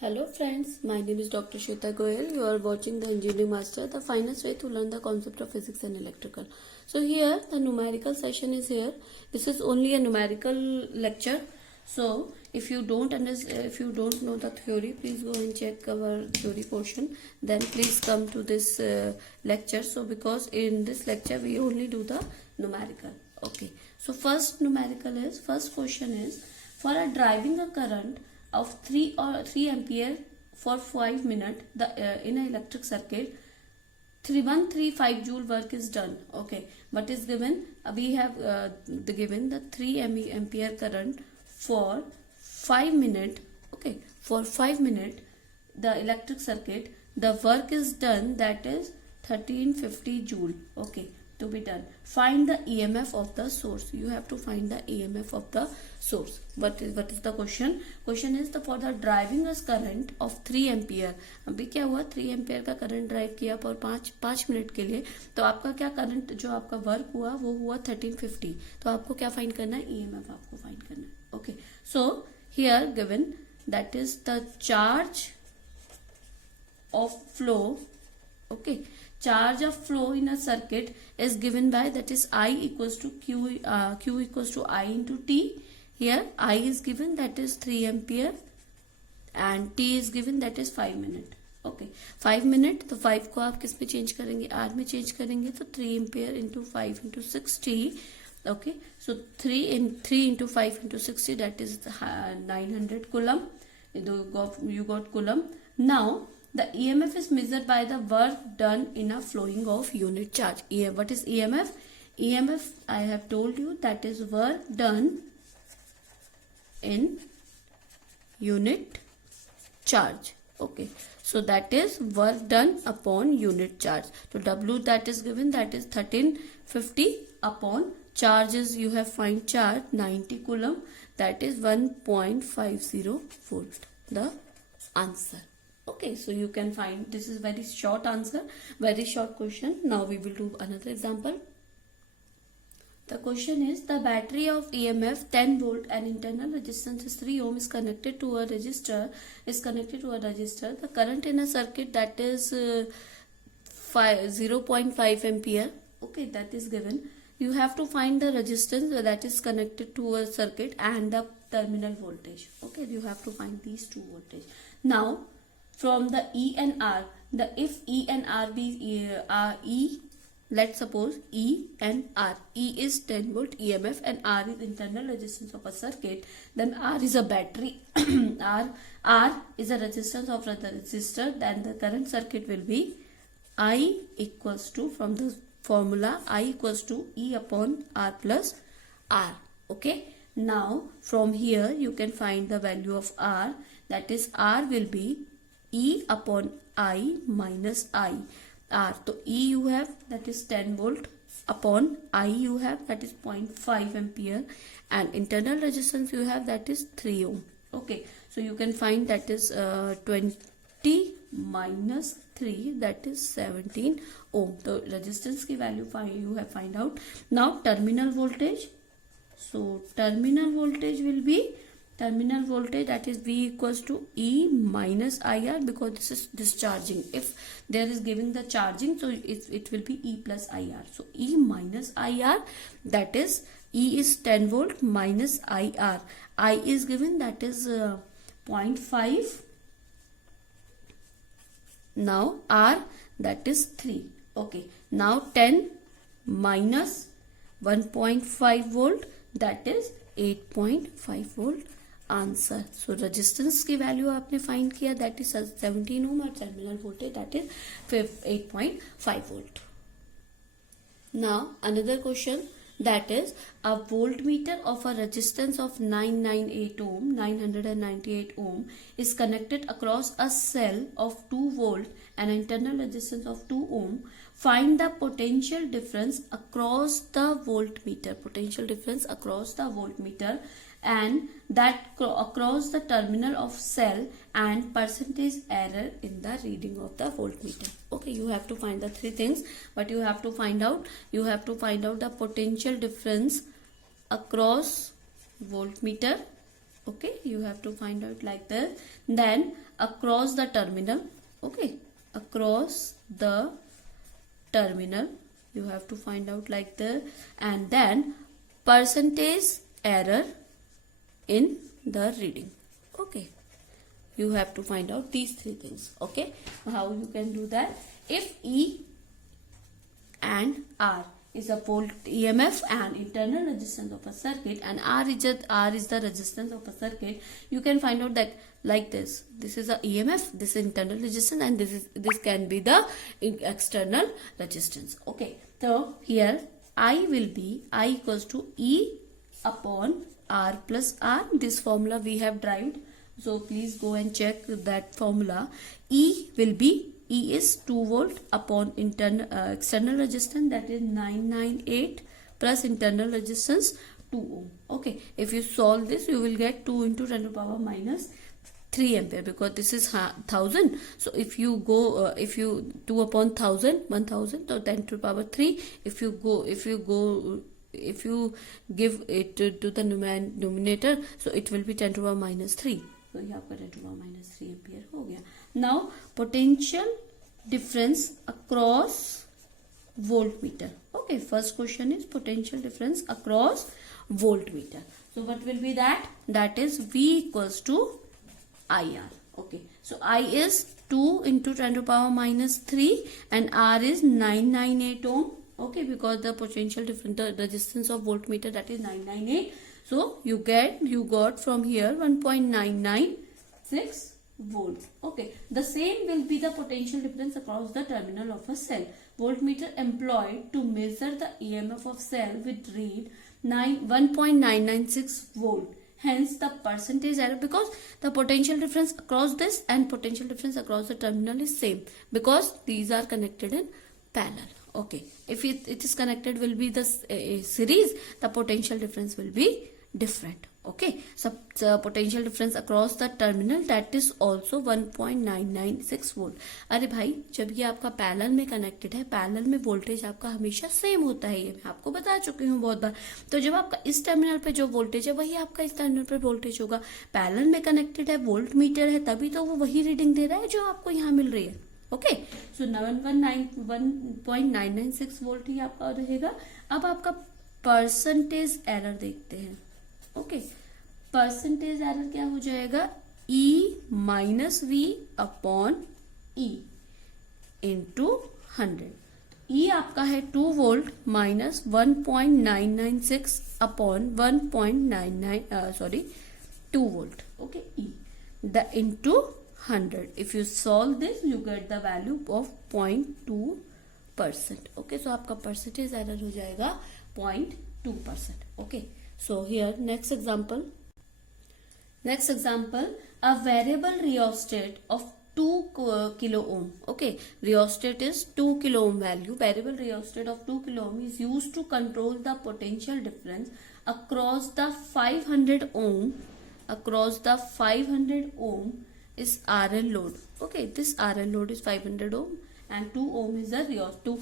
Hello friends, my name is Dr. Shweta Goyal. You are watching the Engineering Master, the finest way to learn the concept of physics and electrical. So here the numerical session is here. This is only a numerical lecture. So if you don't know the theory, please go and check our theory portion. Then please come to this lecture. So because in this lecture we only do the numerical. Okay. So first question is for a driving a current of 3 ampere for 5 minutes in an electric circuit 3135 joule work is done. Okay, what is given? We have given the 3 ampere current for 5 minutes. Okay, for 5 minutes the electric circuit, the work is done, that is 1350 joule. Okay, to be done. Find the EMF of the source. You have to find the EMF of the source. What is the question? Question is for the driving a current of 3 ampere. अभी क्या हुआ, 3 ampere का current drive किया पर 5 minute के लिए, तो आपका क्या करंट जो आपका वर्क हुआ वो हुआ 1350. तो आपको क्या फाइंड करना है? EMF आपको फाइंड करना है. Okay, so here given that is the charge of flow. Okay, charge of flow in a circuit is given by, that is I equals to q equals to I into t. Here I is given, that is 3 ampere, and t is given, that is 5 minute. Okay, 5 minute, तो 5 को आप किस में change करेंगे? R में change करेंगे, तो 3 ampere into 5 into 60. Okay, so 3 into 5 into 60, that is 900 coulomb. You got coulomb. Now the EMF is measured by the work done in a flowing of unit charge. What is EMF? EMF, I have told you, that is work done in unit charge. Okay, so that is work done upon unit charge. So W that is given, that is 1350 upon charges. You have find charge 90 coulomb, that is 1.50 volt. The answer. Okay, so you can find, this is very short answer, very short question. Now we will do another example. The question is the battery of EMF 10 volt and internal resistance is 3 ohm is connected to a resistor. The current in a circuit, that is 0.5 ampere. Okay, that is given. You have to find the resistance that is connected to a circuit and the terminal voltage. Okay, you have to find these two voltage. Now from the E and R, if E and R be let's suppose E and R. E is 10 volt EMF and R is internal resistance of a circuit. Then R is a battery. R is a resistance of the resistor. Then the current circuit will be I equals to, from the formula, I equals to E upon R plus R. Okay. Now from here you can find the value of R. That is R will be E upon I minus I. R, so E you have, that is 10 volt, upon I you have, that is 0.5 ampere, and internal resistance you have, that is 3 ohm. Okay, so you can find that is 20 minus 3, that is 17 ohm. So resistance ki value you have find out. Now terminal voltage. So terminal voltage will be, terminal voltage, that is V equals to E minus IR, because this is discharging. If there is giving the charging, so it will be E plus IR. So E minus IR, that is E is 10 volt minus IR. I is given, that is 0.5. Now R, that is 3. Okay. Now 10 minus 1.5 volt, that is 8.5 volt. Answer. So resistance की value आपने find किया, that is 17 ओम, और terminal voltage that is 8.5 volt. Now another question, that is a voltmeter of a resistance of 998 ohm is connected across a cell of 2 volt and internal resistance of 2 ohm. Find the potential difference across the voltmeter, and that across the terminal of cell, and percentage error in the reading of the voltmeter. Okay, you have to find the three things, but you have to find out the potential difference across voltmeter. Okay, you have to find out like this. Then across the terminal, okay, across the terminal you have to find out like this. And then percentage error in the reading. Okay, you have to find out these three things. Okay, how you can do that? If E and R is a volt EMF and internal resistance of a circuit, and R is the resistance of a circuit, you can find out that like this. This is a EMF, this is internal resistance, and this can be the external resistance. Okay, so here I will be I equals to E upon R plus R. This formula we have derived, so please go and check that formula. E will be, E is 2 volt upon external resistance, that is 998 plus internal resistance 2 ohm. Okay, if you solve this, you will get 2 into 10 to the power minus 3 ampere, because this is 1000. So if you go, if you 2 upon 1000, so 10 to the power 3. If you give it to the numerator, so it will be 10 to the power minus 3. तो ये आपका 10 to the power minus 3 ampere हो गया. Now potential difference across voltmeter. Okay, first question is potential difference across voltmeter. So what will be that? That is V equals to IR. Okay, so I is 2 into 10 to the power minus 3 and R is 998 ohm. Okay, because the potential difference, the resistance of voltmeter, that is 998. So you got from here 1.996 volts. Okay, the same will be the potential difference across the terminal of a cell. Voltmeter employed to measure the EMF of cell with read 1.996 volt. Hence the percentage error, because the potential difference across this and potential difference across the terminal is same, because these are connected in parallel. Okay, if it is connected will be the series, the potential difference will be different. Okay, so the potential difference across the terminal, that is also 1.996 volt. अरे भाई, जब ये आपका parallel में connected है, parallel में voltage आपका हमेशा सेम होता है, ये मैं आपको बता चुकी हूँ बहुत बार. तो जब आपका इस टर्मिनल पे जो वोल्टेज है वही आपका इस टर्मिनल पे वोल्टेज होगा. पैरेलल में कनेक्टेड है, वोल्ट मीटर है, तभी तो वो वही रीडिंग दे रहा है जो आपको यहाँ मिल रही है. ओके, सो 1.996 वोल्ट ही आपका रहेगा. अब आपका परसेंटेज एरर देखते हैं. ओके, परसेंटेज एरर क्या हो जाएगा? E minus V upon E into 100. E आपका है 2 volt minus 1.996 upon 2 volt. Okay, E the into 100. If you solve this, you get the value of 0.2%. Okay, so आपका percentage error हो जाएगा 0.2%. Okay, so here next example, a variable rheostat of 2 kilo ohm. Okay, rheostat is 2 kilo ohm value. Variable rheostat of 2 kilo ohm is used to control the potential difference across the 500 ohm is RL load. Okay, this RL load is 500 ohm and 2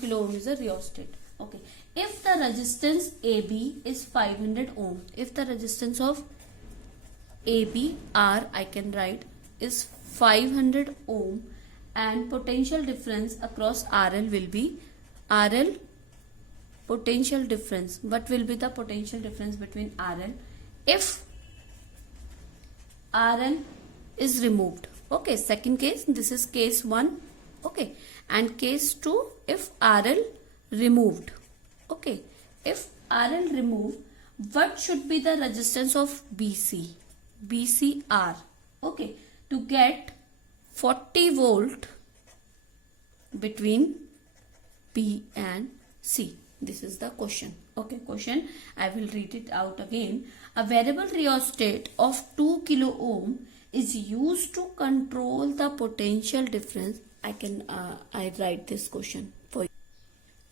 kilo ohm is a rheostat. Okay, if the resistance AB is 500 ohm, if the resistance of AB R I can write is 500 ohm and potential difference across RL will be RL potential difference. What will be the potential difference between RL if RL is removed? Okay, second case, this is case 1. Okay, and case 2, if RL removed. Okay, if RL removed, what should be the resistance of BCR? Okay, to get 40 volt between B and C. This is the question. Okay, question, I will read it out again. A variable rheostat of 2 kilo ohm is used to control the potential difference. I write this question for you.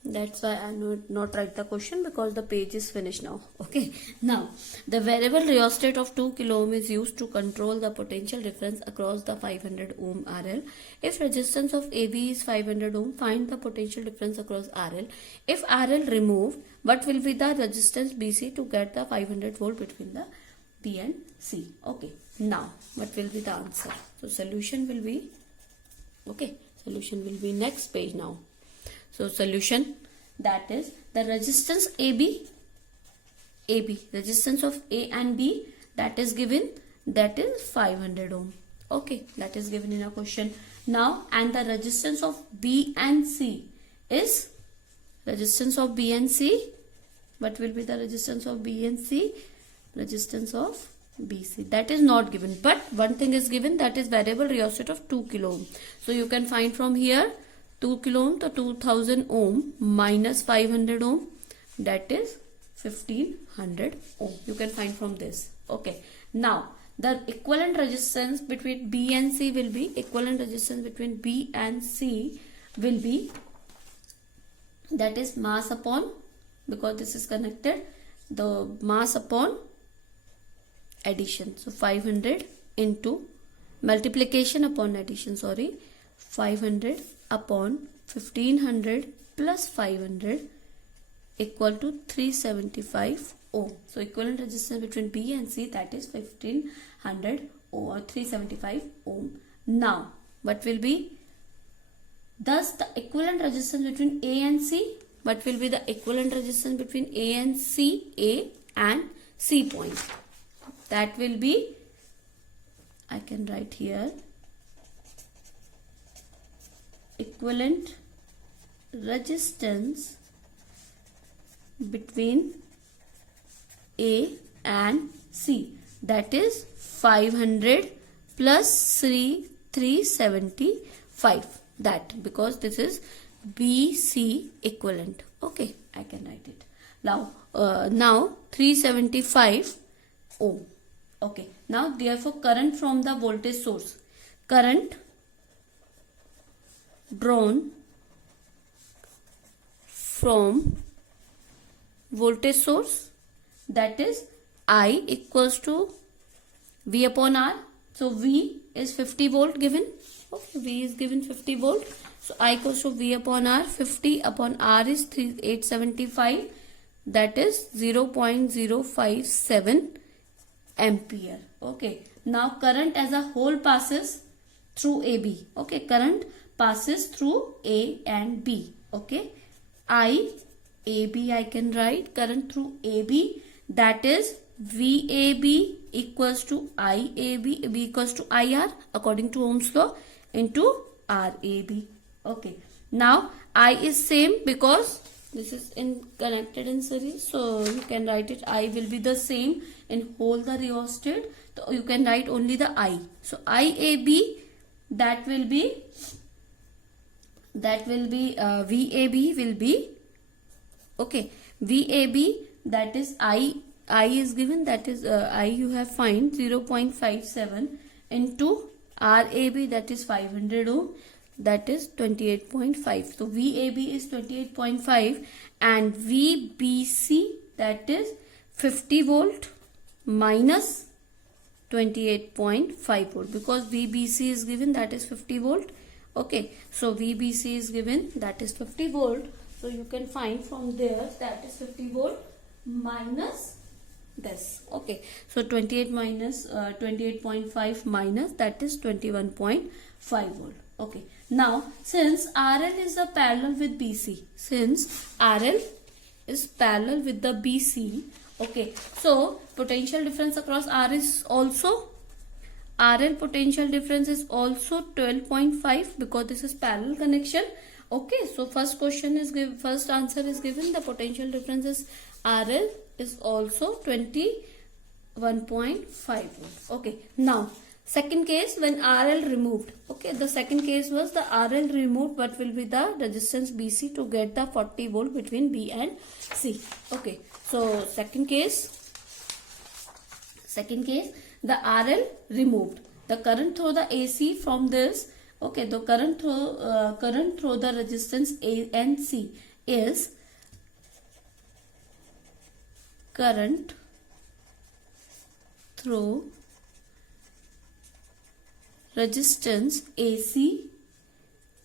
That's why I not write the question, because the page is finished now. Okay, now the variable rheostat of 2 kilo ohm is used to control the potential difference across the 500 ohm RL. If resistance of AB is 500 ohm, find the potential difference across RL. If RL removed, what will be the resistance BC to get the 500 volt between the B and C. Okay, now what will be the answer? So solution will be, okay, solution will be next page now. So solution, that is the resistance AB, resistance of A and B, that is given, that is 500 ohm. Okay, that is given in a question. Now, and the resistance of B and C is, resistance of B and C, what will be the resistance of B and C? Resistance of BC, that is not given, but one thing is given, that is variable rheostat of 2 kilo ohm. So you can find from here 2 kilo ohm to 2000 ohm minus 500 ohm, that is 1500 ohm. You can find from this. Okay, now the equivalent resistance between B and C will be, equivalent resistance between B and C will be, that is mass upon, because this is connected, the mass upon addition. So 500 into multiplication upon addition, 500 upon 1500 plus 500 equal to 375 ohm. So equivalent resistance between B and C, that is 1500 or 375 ohm. Now what will be, thus the equivalent resistance between A and C, what will be the equivalent resistance between A and C, A and C point? That will be, I can write here, equivalent resistance between A and C, that is 500 plus 375, that, because this is BC equivalent. Okay, I can write it. Now 375 ohm. Okay, now therefore current from the voltage source, current drawn from voltage source, that is I equals to V upon R. So V is 50 volt given. Okay, V is given 50 volt. So I equals to V upon R. 50 upon R is 875. That is 0.057 ampere. Okay. Now current as a whole passes through AB. Okay. Current passes through A and B. Okay. AB I can write, current through AB, that is VAB equals to IAB, B equals to IR according to Ohm's law, into RAB. Okay. Now I is same because this is connected in series, so you can write it, I will be the same in whole the rheostat. So you can write only the I. So IAB, that will be VAB will be, okay, VAB, that is I is given, that is I you have find 0.57 into RAB, that is 500 ohm, that is 28.5. So VAB is 28.5 and VBC, that is 50 volt minus 28.5 volt, because VBC is given, that is 50 volt. Okay, so VBC is given, that is 50 volt. So you can find from there, that is 50 volt minus this. Okay, so 28 minus 28.5 minus, that is 21.5 volt. Okay, now since RL is a parallel with BC, since RL is parallel with the BC, okay, so potential difference across R is also, RL potential difference is also 12.5, because this is parallel connection. Okay, so first question is given, first answer is given, the potential difference is RL is also 21.5 volt. Okay, now second case, when RL removed, okay, the second case was the RL removed, what will be the resistance BC to get the 40 volt between B and C. Okay, so second case, the RL removed, the current through the AC from this, okay, the current through the resistance A and C is current through resistance AC,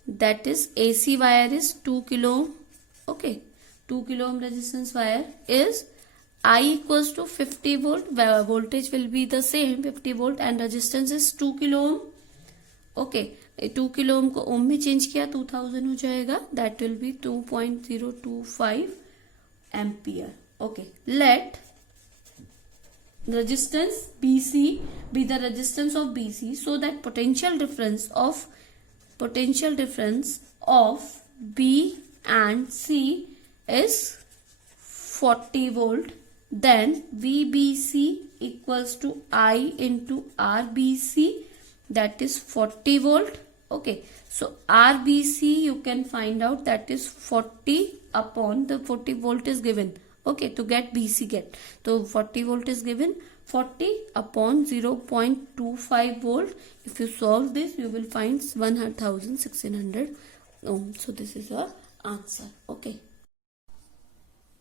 that is AC wire is 2 kilo ohm. Okay, 2 kilo ohm resistance wire is I equals to 50 volt, voltage will be the same 50 volt and resistance is 2 kilo ohm. Okay 2 kilo ohm को ohm में change किया 2000 हो जाएगा, that will be 2.025 ampere. Okay, let resistance BC be the resistance of BC, so that potential difference of B and C is 40 volt. Then VBC equals to I into RBC, that is 40 volt. Okay, so RBC you can find out, that is 40 upon the 40 volt is given. Okay, to get BC get, so 40 volt is given, 40 upon 0.25 volt. If you solve this, you will find 1600 ohm. So this is our answer. Okay,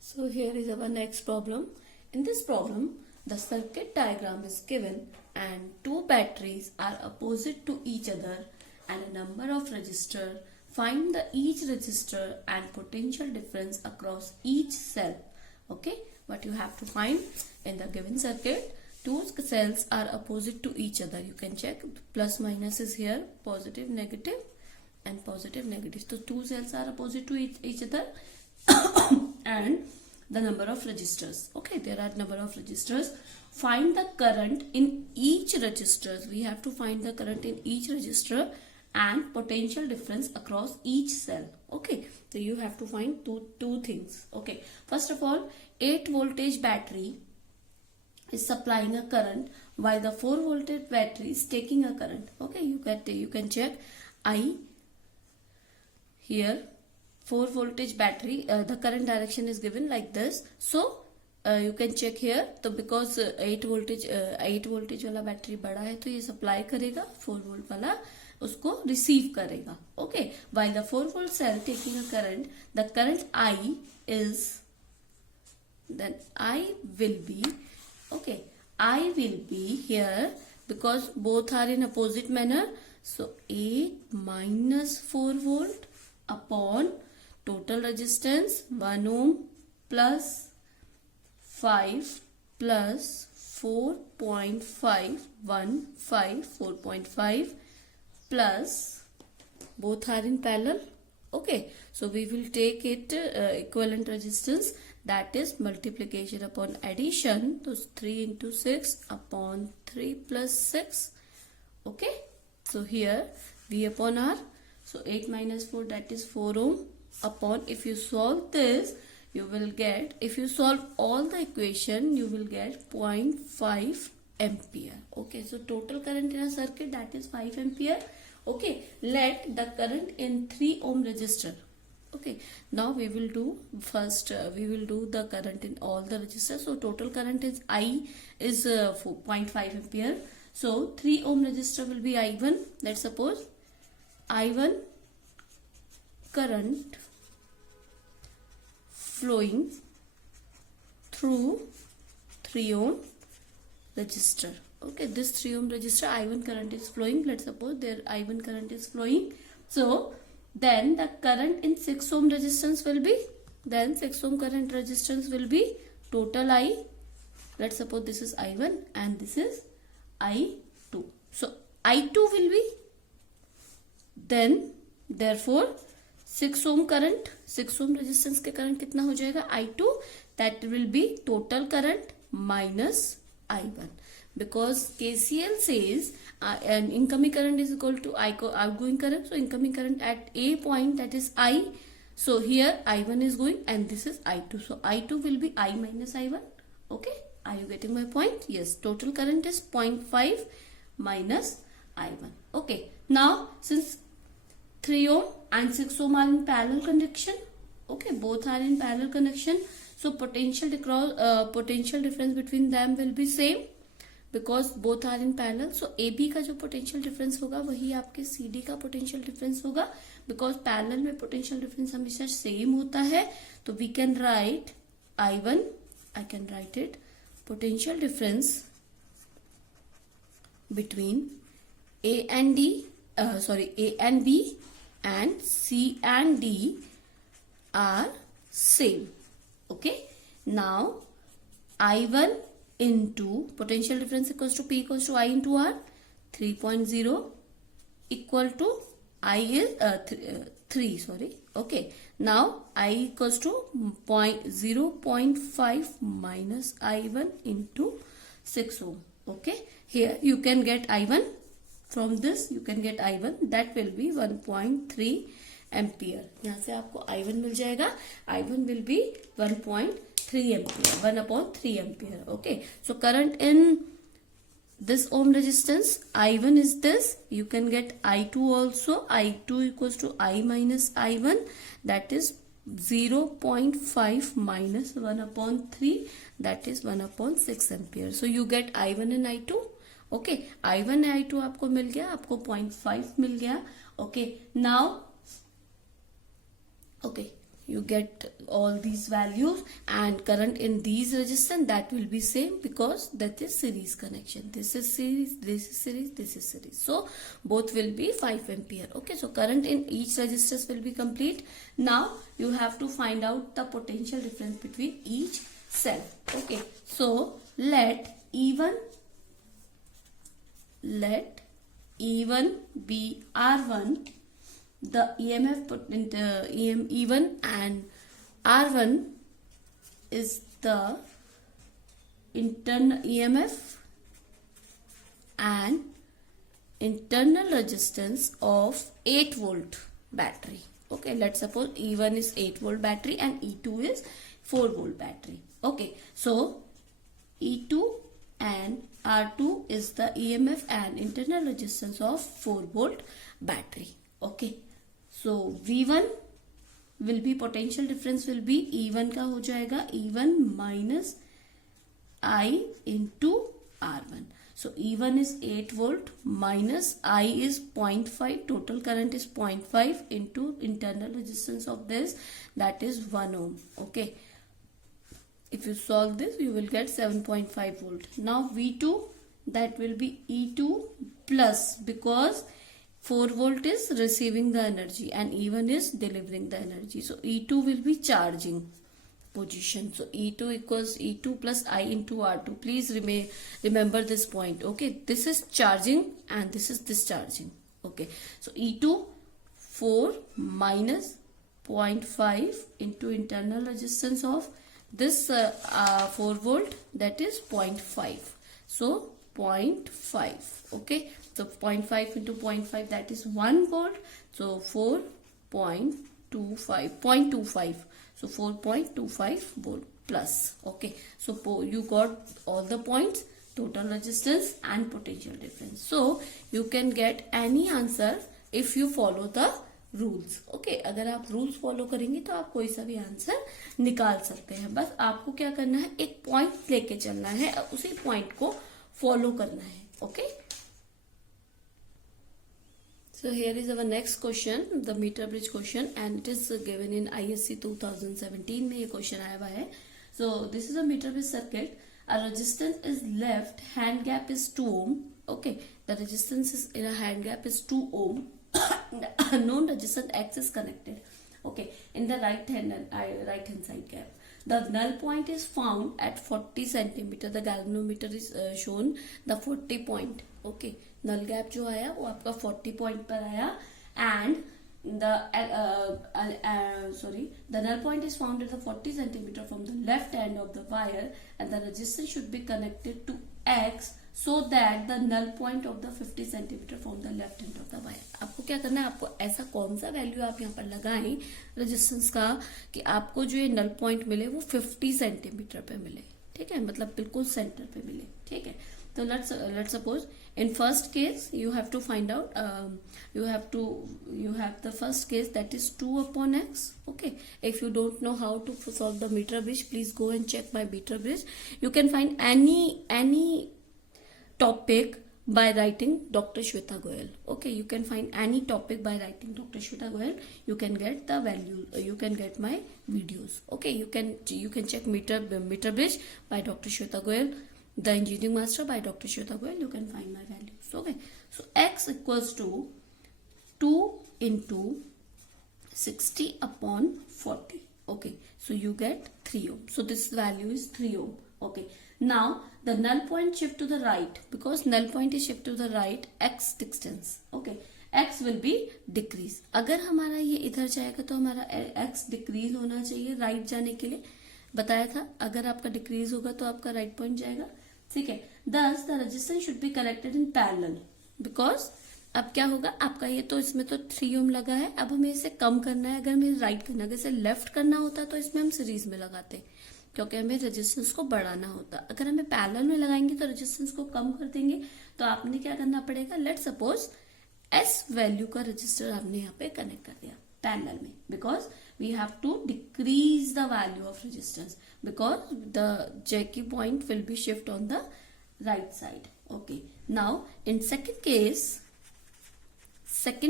so here is our next problem. In this problem, the circuit diagram is given and two batteries are opposite to each other and a number of resistor. Find the each resistor and potential difference across each cell. Okay, what you have to find in the given circuit, two cells are opposite to each other. You can check, plus minus is here, positive negative and positive negative. So two cells are opposite to each other and the number of resistors. Okay, there are number of resistors. Find the current in each resistors. We have to find the current in each resistor and potential difference across each cell. Okay, so you have to find two things. Okay, first of all, 8 voltage battery is supplying a current while the 4 voltage battery is taking a current. Okay, you can check I here 4 voltage battery, the current direction is given like this. So you can check here, तो because 8 voltage वाला battery बड़ा है तो ये supply करेगा, 4 volt वाला उसको receive करेगा. Okay, while the 4 volt cell taking a current, the current I is, then I will be, okay, I will be here because both are in opposite manner. So 8 minus 4 volt upon total resistance 1 ohm plus 5 plus 4.5 4.5 plus both are in parallel. Okay, so we will take it equivalent resistance, that is multiplication upon addition. So 3 into 6 upon 3 plus 6. Okay, so here V upon R. So 8 minus 4, that is 4 ohm upon, if you solve this, you will get, if you solve all the equation, you will get 0.5 ampere. Okay, so total current in a circuit, that is 5 ampere. Okay, let the current in 3 ohm resistor. Okay, now we will do first, we will do the current in all the resistors. So total current is I is 0.5 ampere. So 3 ohm resistor will be I1. Let's suppose I1 current flowing through 3 ohm resistor. Okay, this 3 ohm resistor I1 current is flowing. Let's suppose there I1 current is flowing. So then the current in 6 ohm resistance will be, then 6 ohm current resistance will be total I. Let's suppose this is I1 and this is I2. So I2 will be, then therefore 6 ohm current, 6 ohm resistance के current कितना हो जाएगा I2, that will be total current minus I1, because KCL says an incoming current is equal to outgoing current. So incoming current at a point, that is I. So here I1 is going and this is I2. So I2 will be I minus I1. Okay, are you getting my point? Yes, total current is 0.5 minus I1. Okay, now since 3 ohm and 6 ohm are in parallel connection. Okay, both are in parallel connection. So potential difference between them will be same because both are in parallel. So AB का जो potential difference होगा वही आपके CD का potential difference होगा, because parallel में potential difference हमेशा same होता है. तो we can write I1, I can write it, potential difference between A and B and C and D are same. Okay, now I1 into potential difference equals to P equals to I into R. 3.0 equal to I is 3, sorry. Okay, now I equals to 0.5 minus I1 into 6 ohm. Okay, here you can get I1 from this, you can get I1, that will be 1.3 ampere. यहाँ से आपको I1 मिल जाएगा. I1 will be 1.3 ampere, 1/3 ampere. Okay, so current in this ohm resistance, I1 is this. You can get I2 also. I2 equals to I minus I1, that is 0.5 minus 1/3, that is 1/6 ampere. So you get I1 and I2. Okay, I1 and I2 आपको मिल गया, आपको 0.5 मिल गया. Okay, now okay, you get all these values, and current in these resistance, that will be same because that is series connection. This is series, this is series, this is series, so both will be 5 ampere. Okay, so current in each resistance will be complete. Now you have to find out the potential difference between each cell. Okay, so let E1 be R1. The EMF E1 and R1 is the internal EMF and internal resistance of 8 volt battery. Okay, let's suppose E1 is 8 volt battery and E2 is 4 volt battery. Okay, so E2 and R2 is the EMF and internal resistance of 4 volt battery. Okay, so V1 will be, potential difference will be, E1 का हो जाएगा E1 minus I into R1. So E1 is 8 volt minus I is 0.5, total current is 0.5 into internal resistance of this, that is 1 ohm. Okay, if you solve this, you will get 7.5 volt. Now V2, that will be E2 plus, because 4 volt is receiving the energy and E1 is delivering the energy. So E2 will be charging position. So E2 equals E2 plus I into R2. Please remember this point. Okay, this is charging and this is discharging. Okay, so E2 4 minus 0.5 into internal resistance of this 4 volt, that is 0.5. So 0.5. Okay, so 0.5 into 0.5, that is 1 volt. So 4.25. So 4.25 volt plus. Okay, so you got all the points, total resistance and potential difference. So you can get any answer if you follow the rules. Okay, अगर आप rules follow करेंगे तो आप कोई सा भी answer निकाल सकते हैं. बस आपको क्या करना है, एक पॉइंट लेके चलना है और उसी पॉइंट को फॉलो करना है. Okay, so here is our next question, the meter bridge question, and it is given in ISC 2017 में ये क्वेश्चन आया हुआ है. So this is a meter bridge circuit. A resistance is left, hand gap is 2 ohm. Okay, the resistance is in a hand gap is 2 ohm. The unknown resistance X is connected. Okay, in the right hand side gap. The null point is found at 40 centimeter. The galvanometer is shown the 40 point. Okay, null gap जो आया वो आपका 40 point पर आया, and the null point is found at the 40 centimeter from the left end of the wire, and the resistance should be connected to X so that the null point of the 50 centimeter from the left end of the wire. आपको क्या करना है, आपको ऐसा कौन सा value आप यहाँ पर लगाएं रेजिस्टेंस का कि आपको जो ये नल पॉइंट मिले वो 50 सेंटीमीटर पे मिले. ठीक है, मतलब बिल्कुल सेंटर पे मिले. ठीक है, तो let's suppose in first case you have to find out you have the first case, that is 2 upon x. Okay, if you don't know how to solve the meter bridge, please go and check my meter bridge. You can find any topic by writing Dr. Shweta Goyal. Okay, you can find any topic by writing Dr. Shweta Goyal. You can get the value, you can get my videos. Okay, you can check meter bridge by Dr. Shweta Goyal, the engineering master by Dr. Shweta Goyal. You can find my values. Okay, so x equals to 2 into 60 upon 40. Okay, so you get 3 ohm. So this value is 3 ohm. Okay. Now the null point shift to the right, because null point is shift to the right x distance. Okay. x will be decrease. अगर हमारा ये इधर जाएगा तो हमारा x decrease होना चाहिए right जाने के लिए. बताया था अगर आपका डिक्रीज होगा तो आपका राइट पॉइंट जाएगा. ठीक है. Thus the resistance should be connected in parallel, because अब क्या होगा आपका, ये तो इसमें तो 3 ओम लगा है. अब हमें इसे कम करना है. अगर हमें राइट करना है, अगर इसे लेफ्ट करना होता तो इसमें हम सीरीज में लगाते, क्योंकि हमें रेजिस्टेंस को बढ़ाना होता. अगर हमें पैरेलल में लगाएंगे तो रेजिस्टेंस को कम कर देंगे. तो आपने क्या करना पड़ेगा, लेट सपोज एस वैल्यू का रजिस्टर आपने यहाँ पे कनेक्ट कर दिया पैरेलल में, because we have to decrease the value of resistance, because the jockey point will be shift on the right side. Okay. Now in second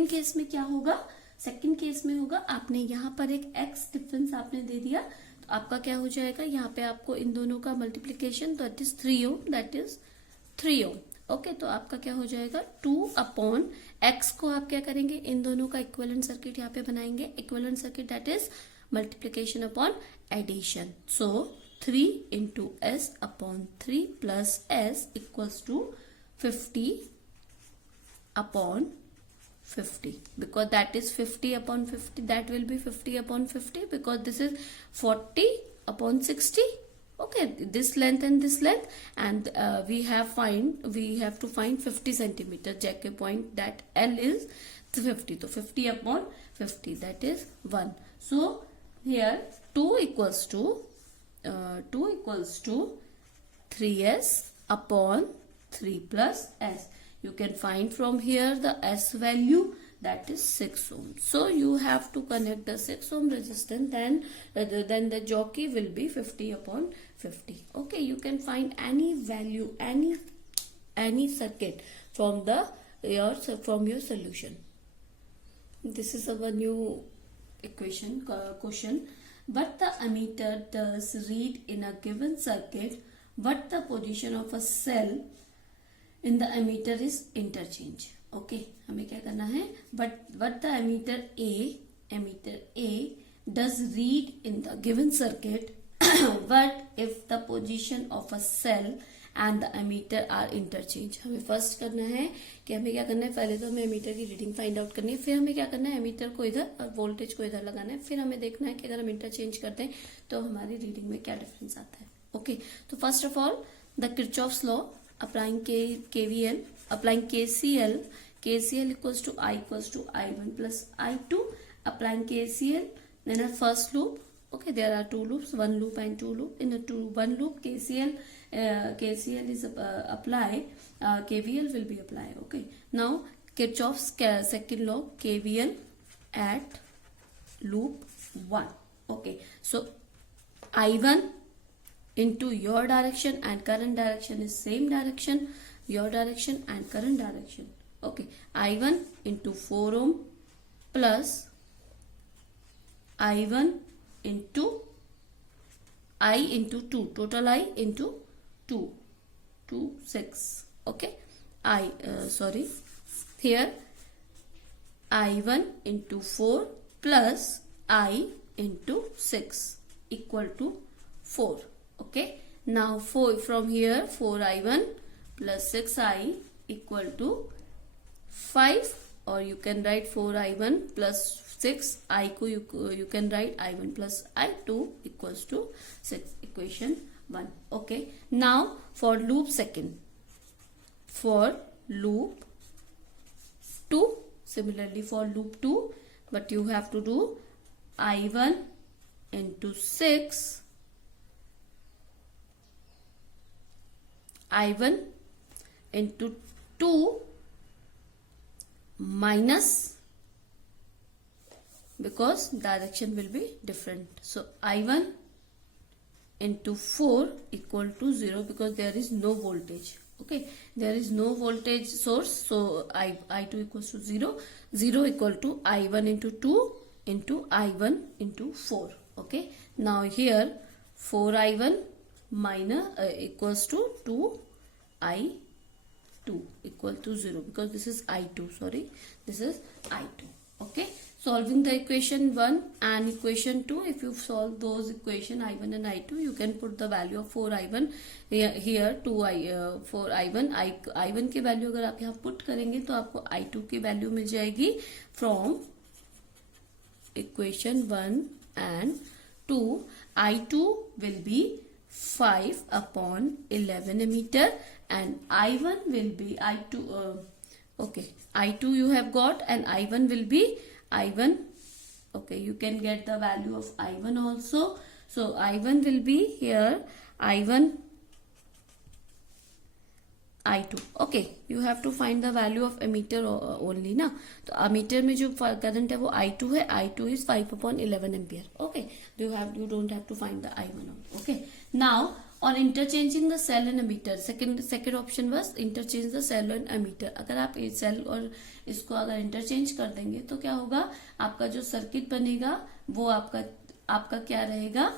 case में क्या होगा, सेकेंड केस में होगा आपने यहाँ पर एक x डिफरेंस आपने दे दिया, तो आपका क्या हो जाएगा, यहाँ पे आपको इन दोनों का multiplication, that is 3 ohm, that is 3 ohm. Okay. तो आपका क्या हो जाएगा, 2 अपॉन x को आप क्या करेंगे, इन दोनों का इक्विवेलेंट सर्किट यहाँ पे बनाएंगे. Equivalent circuit that is multiplication upon addition. So 3 into S upon 3 plus S equals to 50 upon 50, because that is 50 upon 50, that will be 50 upon 50, because this is 40 upon 60. Okay, this length and this length, and we have to find 50 centimeter Jackie point, that L is 50, so 50 upon 50, that is 1. So here 2 equals to 3s upon 3 plus s. You can find from here the S value, that is 6 ohm. So you have to connect the 6 ohm resistance, then the jockey will be 50 upon 50. Okay, you can find any value, any circuit from your solution. This is our new question. What the ammeter does read in a given circuit, what the position of a cell in the ammeter is interchange. Okay, हमें क्या करना है, what the ammeter A does read in the given circuit, what if the position of a cell and the ammeter are interchange. हमें first करना है कि हमें क्या करना है, पहले तो हमें एमीटर की रीडिंग फाइंड आउट करनी है, फिर हमें क्या करना है, एमीटर को इधर और वोल्टेज को इधर लगाना है, फिर हमें देखना है कि अगर हम इंटरचेंज करते हैं तो हमारी रीडिंग में क्या डिफरेंस आता है. ओके. तो first of all the Kirchhoff's law, applying KVL, applying KCL equals to I1 plus I2, applying KCL, then a first loop. Okay, there are 2 loops, 1 loop and 2 loop. In one loop KCL is applied, KVL will be applied. Okay, now Kirchhoff's second law, KVL at loop 1. Okay, so I1 into your direction and current direction is same direction, your direction and current direction. Okay, I1 into 4 ohm plus I1 into I into 2, total I into 2, 6. Okay, here I1 into 4 plus I into 6 equal to 4. Okay, now from here 4I1 plus 6I equal to 5, or you can write 4I1 plus 6I को you can write I1 plus I2 equals to 6, equation 1. Okay, now for loop 2, similarly for loop 2, what you have to do, I1 into 6, I1 into 2 minus, because direction will be different. So I1 into 4 equal to 0, because there is no voltage. Okay, there is no voltage source, so I2 equals to 0. 0 equal to I1 into 2 into I1 into 4. Okay, now here 4I1 minus equals to 2I2 equal to 0, because this is I2, this is I2. Okay, so solving the equation 1 and equation 2. If you solve those equation I1 and I2, you can put the value of 4I1 here, 4I1. I1 की value अगर आप यहाँ put करेंगे तो आपको I2 की value मिल जाएगी from equation 1 and 2. I2 will be 5 upon 11 meter and I1 will be I2 you have got, and I1 will be I1. Okay, you can get the value of I1 also. So I1 will be here I1 I2. Okay, you have to find the value of ammeter only ना. तो ammeter में जो current है वो I2 है. I2 is 5 upon 11 ampere. Okay, you don't have to find the I1 only. Okay, now on interchanging the cell and ammeter, second option was interchange the cell and ammeter. अगर आप cell और इसको अगर interchange कर देंगे तो क्या होगा, आपका जो सर्किट बनेगा वो आपका क्या रहेगा,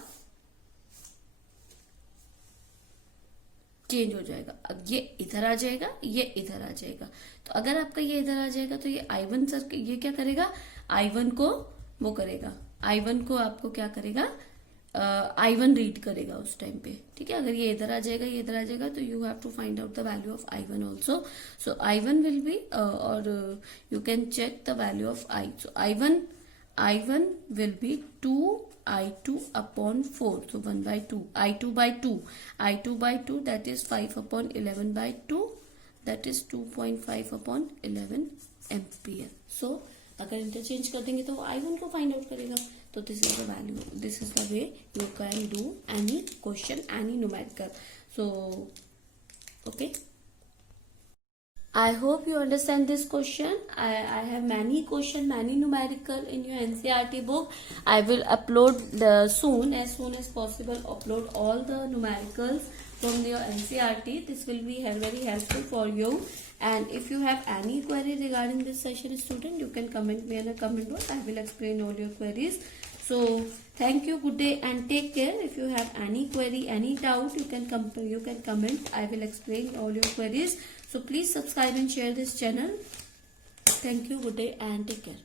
चेंज हो जाएगा. अब ये इधर आ जाएगा, ये इधर आ जाएगा. तो अगर आपका ये इधर आ जाएगा तो ये I1 सर्किट ये क्या करेगा, I1 को वो करेगा, I1 को आपको क्या करेगा, I1 रीड करेगा उस टाइम पे. ठीक है, अगर ये इधर आ जाएगा, ये इधर आ जाएगा तो you have to find out the value of I1 also. So I1 will be और you can check the value of I. So I1 will be 2I2 upon 4. So 1 by 2. I2 by 2 that is 5 upon 11 by 2. That is 2.5 upon 11 ampere. So अगर interchange कर देंगे तो वो I1 को find out करेगा. तो this is the value, this is the way you can do any question, any numerical. So okay, I hope you understand this question. I have many numerical in your NCERT book. I will upload soon as possible, upload all the numericals from your NCERT. This will be very helpful for you. And if you have any query regarding this session, student, you can comment me in the comment box. I will explain all your queries. So thank you, good day and take care. If you have any query, any doubt, you can comment. I will explain all your queries. So please subscribe and share this channel. Thank you, good day and take care.